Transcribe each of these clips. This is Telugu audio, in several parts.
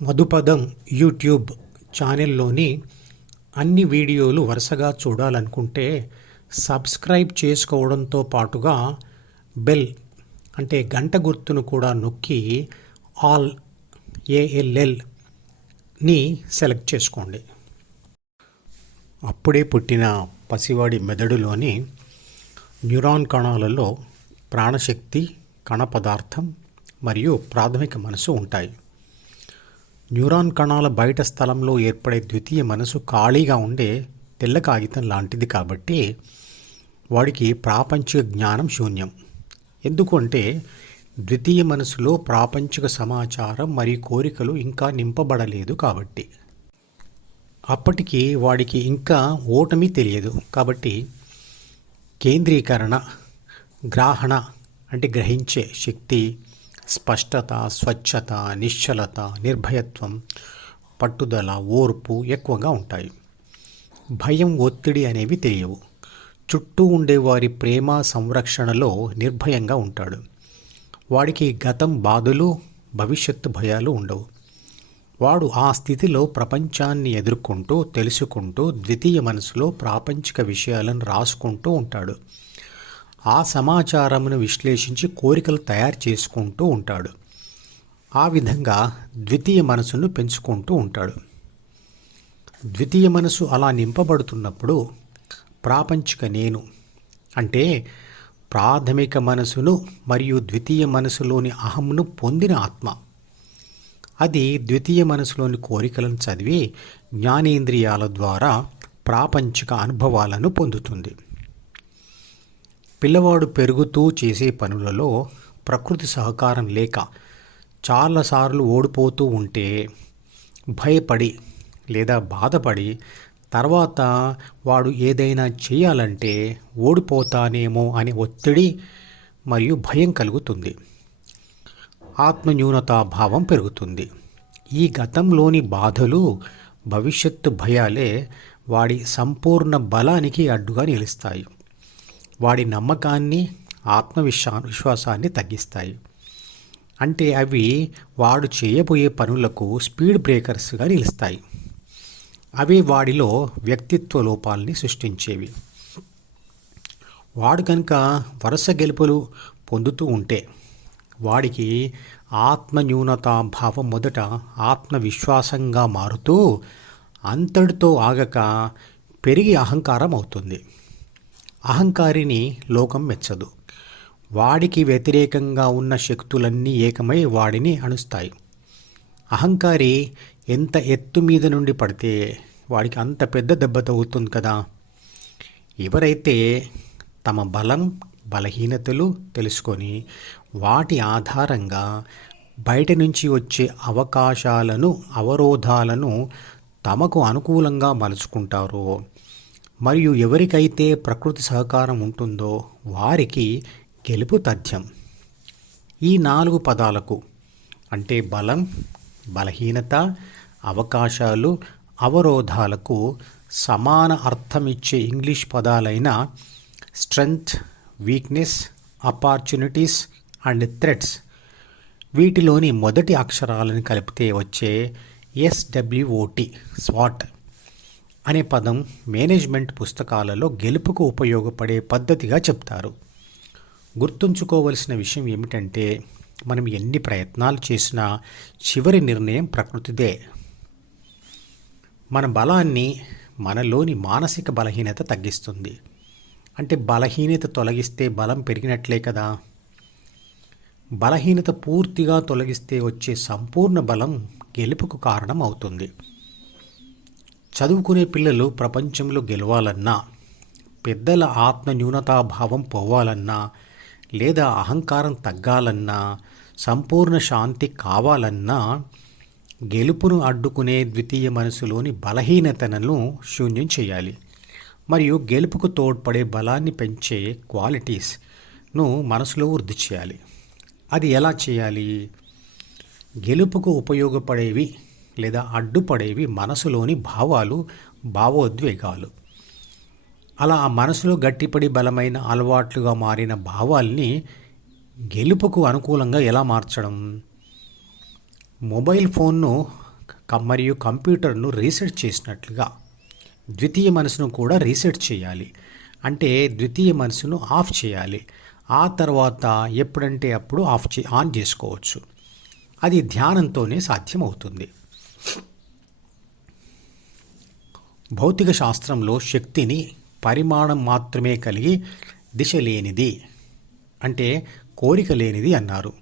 మధుపదం యూట్యూబ్ ఛానల్లోని అన్ని వీడియోలు వరుసగా చూడాలనుకుంటే సబ్స్క్రైబ్ చేసుకోవడంతో పాటుగా బెల్ అంటే గంట గుర్తును కూడా నొక్కి ఆల్ ఏఎల్ఎల్ని సెలెక్ట్ చేసుకోండి. అప్పుడే పుట్టిన పసివాడి మెదడులోని న్యూరాన్ కణాలలో ప్రాణశక్తి కణ పదార్థం మరియు ప్రాథమిక మనసు ఉంటాయి. న్యూరాన్ కణాల బయట స్థలంలో ఏర్పడే ద్వితీయ మనసు ఖాళీగా ఉండే తెల్ల కాగితం లాంటిది కాబట్టి వాడికి ప్రాపంచిక జ్ఞానం శూన్యం. ఎందుకంటే ద్వితీయ మనసులో ప్రాపంచిక సమాచారం మరియు కోరికలు ఇంకా నింపబడలేదు కాబట్టి. అప్పటికి వాడికి ఇంకా ఓటమి తెలియదు కాబట్టి కేంద్రీకరణ గ్రాహణ అంటే గ్రహించే శక్తి స్పష్టత స్వచ్ఛత నిశ్చలత నిర్భయత్వం పట్టుదల ఓర్పు ఎక్కువగా ఉంటాయి. భయం ఒత్తిడి అనేవి తెలియవు. చుట్టూ ఉండేవారి ప్రేమ సంరక్షణలో నిర్భయంగా ఉంటాడు. వాడికి గతం బాధలు భవిష్యత్తు భయాలు ఉండవు. వాడు ఆ స్థితిలో ప్రపంచాన్ని ఎదుర్కొంటూ తెలుసుకుంటూ ద్వితీయ మనసులో ప్రాపంచిక విషయాలను రాసుకుంటూ ఉంటాడు. ఆ సమాచారమును విశ్లేషించి కోరికలు తయారు చేసుకుంటూ ఉంటాడు. ఆ విధంగా ద్వితీయ మనసును పెంచుకుంటూ ఉంటాడు. ద్వితీయ మనసు అలా నింపబడుతున్నప్పుడు ప్రాపంచిక నేను అంటే ప్రాథమిక మనసును మరియు ద్వితీయ మనసులోని అహంను పొందిన ఆత్మ. అది ద్వితీయ మనసులోని కోరికలను చదివి జ్ఞానేంద్రియాల ద్వారా ప్రాపంచిక అనుభవాలను పొందుతుంది. పిల్లవాడు పెరుగుతూ చేసే పనులలో ప్రకృతి సహకారం లేక చాలాసార్లు ఓడిపోతూ ఉంటే భయపడి లేదా బాధపడి తర్వాత వాడు ఏదైనా చేయాలంటే ఓడిపోతానేమో అనే ఒత్తిడి మరియు భయం కలుగుతుంది. ఆత్మన్యూనతా భావం పెరుగుతుంది. ఈ గతంలోని బాధలు భవిష్యత్తు భయాలే వాడి సంపూర్ణ బలానికి అడ్డుగా నిలుస్తాయి. వాడి నమ్మకాన్ని ఆత్మవిశ్వా విశ్వాసాన్ని తగ్గిస్తాయి. అంటే అవి వాడు చేయబోయే పనులకు స్పీడ్ బ్రేకర్స్గా నిలుస్తాయి. అవి వాడిలో వ్యక్తిత్వ లోపాలని సృష్టించేవి. వాడు కనుక వరుస గెలుపులు పొందుతూ ఉంటే వాడికి ఆత్మన్యూనతా భావం మొదట ఆత్మవిశ్వాసంగా మారుతూ అంతటితో ఆగక పెరిగి అహంకారం అవుతుంది. అహంకారిని లోకం మెచ్చదు. వాడికి వ్యతిరేకంగా ఉన్న శక్తులన్నీ ఏకమై వాడిని అణుస్తాయి. అహంకారి ఎంత ఎత్తు మీద నుండి పడితే వాడికి అంత పెద్ద దెబ్బ తగ్గుతుంది కదా. ఎవరైతే తమ బలం బలహీనతలు తెలుసుకొని వాటి ఆధారంగా బయట నుంచి వచ్చే అవకాశాలను అవరోధాలను తమకు అనుకూలంగా మలుచుకుంటారో మరియు ఎవరికైతే ప్రకృతి సహకారం ఉంటుందో వారికి గెలుపు తథ్యం. ఈ నాలుగు పదాలకు అంటే బలం బలహీనత అవకాశాలు అవరోధాలకు సమాన అర్థమిచ్చే English పదాలైన strength weakness opportunities and threats. వీటిలోని మొదటి అక్షరాలను కలిపితే వచ్చే ఎస్డబ్ల్యూఓటి స్వాట్. అనే పదం మేనేజ్మెంట్ పుస్తకాలలో గెలుపుకు ఉపయోగపడే పద్ధతిగా చెప్తారు. గుర్తుంచుకోవలసిన విషయం ఏమిటంటే మనం ఎన్ని ప్రయత్నాలు చేసినా చివరి నిర్ణయం ప్రకృతిదే. మన బలాన్ని మనలోని మానసిక బలహీనత తగ్గిస్తుంది. అంటే బలహీనత తొలగిస్తే బలం పెరిగినట్లే కదా. బలహీనత పూర్తిగా తొలగిస్తే వచ్చే సంపూర్ణ బలం గెలుపుకు కారణం అవుతుంది. చదువుకునే పిల్లలు ప్రపంచంలో గెలవాలన్నా పెద్దల ఆత్మ న్యూనతాభావం పోవాలన్నా లేదా అహంకారం తగ్గాలన్నా సంపూర్ణ శాంతి కావాలన్నా గెలుపును అడ్డుకునే ద్వితీయ మనసులోని బలహీనతలను శూన్యం చేయాలి. మరియు గెలుపుకు తోడ్పడే బలాన్ని పెంచే క్వాలిటీస్ను మనసులో వృద్ధి చేయాలి. అది ఎలా చేయాలి? గెలుపుకు ఉపయోగపడేవి లేదా అడ్డుపడేవి మనసులోని భావాలు భావోద్వేగాలు. అలా ఆ మనసులో గట్టిపడి బలమైన అలవాట్లుగా మారిన భావాల్ని గెలుపుకు అనుకూలంగా ఎలా మార్చడం? మొబైల్ ఫోన్ను మరియు కంప్యూటర్ను రీసెట్ చేసినట్లుగా ద్వితీయ మనసును కూడా రీసెట్ చేయాలి. అంటే ద్వితీయ మనసును ఆఫ్ చేయాలి. ఆ తర్వాత ఎప్పుడంటే అప్పుడు ఆఫ్ చే ఆన్ చేసుకోవచ్చు. అది ధ్యానంతోనే సాధ్యమవుతుంది. భౌతిక శాస్త్రంలో శక్తిని పరిమాణం మాత్రమే కలిగి దిశ లేనిది అంటే కోరిక లేనిది అన్నారు.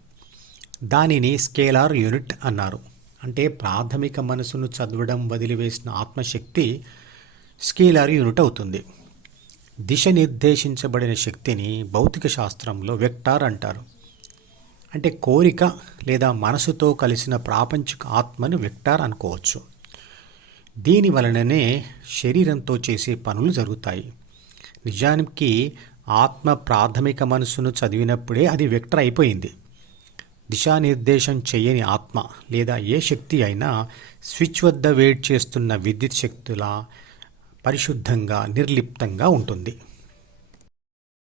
దానిని స్కేలార్ యూనిట్ అన్నారు. అంటే ప్రాథమిక మనసును చదవడం వదిలివేసిన ఆత్మశక్తి స్కేలార్ యూనిట్ అవుతుంది. దిశ నిర్దేశించబడిన శక్తిని భౌతిక శాస్త్రంలో వెక్టార్ అంటారు. అంటే కోరిక లేదా మనసుతో కలిసిన ప్రాపంచిక ఆత్మను వెక్టార్ అనుకోవచ్చు. దీని వలననే శరీరంతో చేసే పనులు జరుగుతాయి. నిజానికి ఆత్మ ప్రాథమిక మనసును చదివినప్పుడే అది వెక్టర్ అయిపోయింది. దిశానిర్దేశం చేయని ఆత్మ లేదా ఏ శక్తి అయినా స్విచ్ వద్ద వెయిట్ చేస్తున్న విద్యుత్ శక్తుల పరిశుద్ధంగా నిర్లిప్తంగా ఉంటుంది.